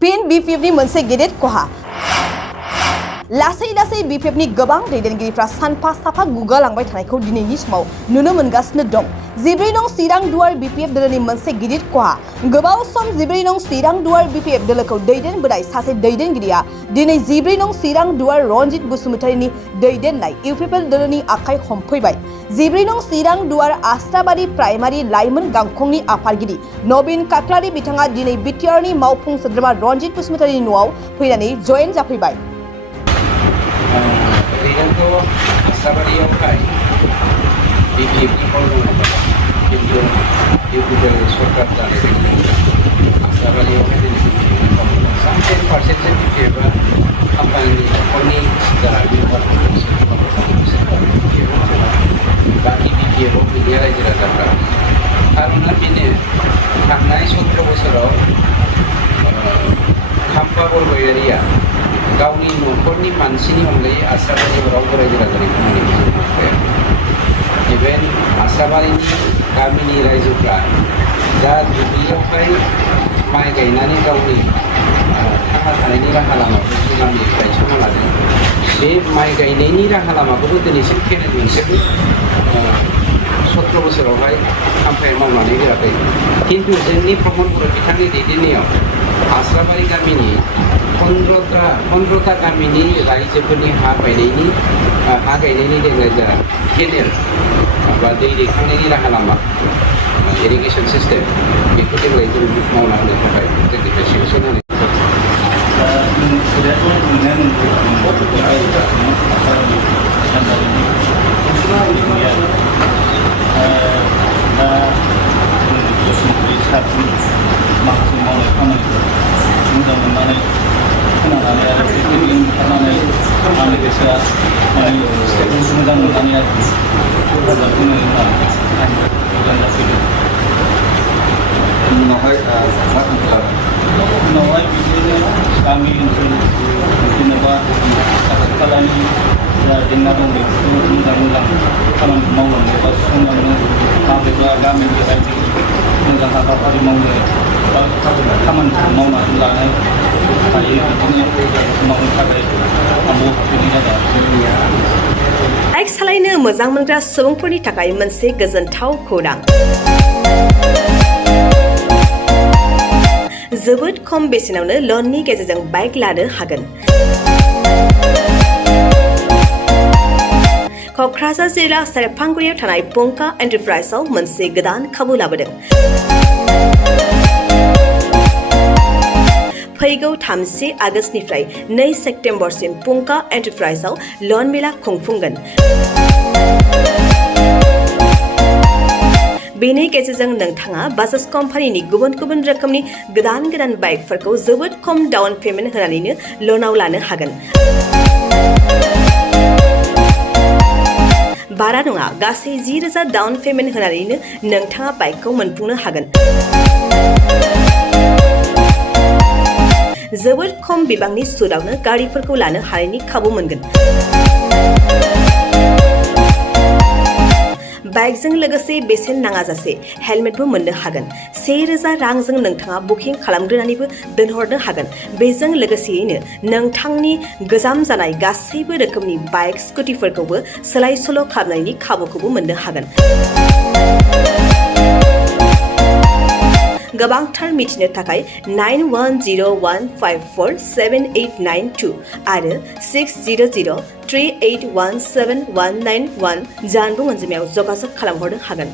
फिन BPFनि मोनसे गेदेर खहा लासै लासै BPFनि गोबां दैदेनगिरिफ्रा सानफा साफा गुगालांबाय थानायखौ दिनैनि समाव नुनो मोनगासिनो दं। 14 नं चिरां दुवार BPF दोलोनि मोनसे गिदिर खहा गोबाव सम 14 नं चिरां दुवार BPF दोलोखौ दैदेनबोनाय सासे दैदेनगिरिया दिनै 14 नं चिरां दुवार रनजित बसुमतारीनि दैदेननाय UPL दोलोनि आखाइ हमफैबाय। 14 नं चिरां दुवार आस्राबारि प्राइमारि लाइमोन गांखंनि आफादगिरि नवीन काक्लारि बिथाङा दिनै बिटिआरनि मावफुं सोद्रोमा रनजित बसुमतारीनि न'आव फैनानै जयेन जाफैबाय। Reinanto Asabariyawहाय BPFनि कल दङमोन खिन्थु UPL सरकार जानाय लोगो आसाबारियावहाय दिनै some 10% BPFआ कम्पानिनि न'खरनि जानानै बाखि BPFआव गैलिया रायजो राजाफ्रा खार'ना बेनो थांनाय 17 बोसोराव खाम्फा बरगयारिया गावनि न'खरनि मानसिनि अनगायै आसाबारियाव रावबो रायजो राजानि खामानिखौ मावखाया। इभेन आसाबारिनि गामिनि रायजोफ्रा दा दुब्लियावहाय माइ गायनानै गावनि थांना थानायनि राहा लामाखौ सिगांनि गायसनना लादों। बे माइ गायनायनि राहा लामाखौबो दिनैसिम फेहेर मोनसेबो 17 बोसोरावहाय खाम्फाया मावनानै होआखै। खिन्थु जोंनि प्रमद बर' बिथांनि दैदेननायाव आस्राबारि गामिनि 15टा गामिनि रायजोफोरनि हा गायनायनि देग्लाय जा केनेल बा दै दैखांनायनि राहा लामा इरिगेसन सिस्टेम बेखौ देग्लाय जों मावना होनो थाखाय जोंनिफ्राय सेंसन होनाय मोजां मोननानै खोनानानै आरो बेफोरनि ओंखारनानै आंनि गोसोआ मोजां मोननानै आरो हेफाजाब होनो होननानै आं मोजां फैदों। उनावहाय मा खालामो? उनावहाय बिदिनो गामि ओनसोल जेनेबा खाथि खालानि जा जेंना दं बेफोरखौ मोजां खामानिखौ मावलांनो बा सुफुंलांनो माबेबा गामिनि रायजो मोजां हाबाफारि मावनो बा खामानिखौ मावनानै लानो हायो बिदिनो मावनो थाखाय आंबो हाफैनाय जादों। बाइक सालायनो मोजां मोनग्रा सुबुंफोरनि थाखाय मोनसे गोजोनथाव खौरां। जोबोद खम बेसेनावनो लननि गेजेरजों बाइक लानो हागोन। क'क्राझार जिल्ला सेरफांगुरियाव थानाय पंका एन्टारप्राइजआव मोनसे गोदान खाबु लाबोदों। फैगौ 30 आगस्तनिफ्राय 2 सेप्तेम्बरसिम पंका एन्टारप्राइजआव लन मेला खुंफुंगोन। बेनि गेजेरजों नोंथाङा बाजाज कम्पानिनि गुबुन गुबुन रोखोमनि गोदान बाइकफोरखौ जोबोद खम डाउन पेमेन्ट होनानैनो लनाव लानो हागोन। बारा नङा, गासै 10,000 डाउन पेमेन्ट होनानैनो नोंथाङा बाइकखौ मोनफुंनो हागोन। जोबोद खम बिबांनि सुदआवनो गारिफोरखौ लानो हानायनि खाबु मोनगोन। बाइकजों लोगोसे बेसेन नाङाजासे हेलमेटबो मोननो हागोन। 1,000 रांजों नोंथाङा बुकिं खालामग्रोनानैबो दोनहरनो हागोन। बेजों लोगोसेयैनो नोंथांनि गोजाम जानाय गासैबो रोखोमनि बाइक स्कुटिफोरखौबो सोलाय सोल' खालामनायनि खाबुखौबो मोननो हागोन। गोबांथार मिथिनो थाखाय 9101547892 आरो 60038171991 जानबुं अनजिमायाव जगाजग खालामहरनो हागोन।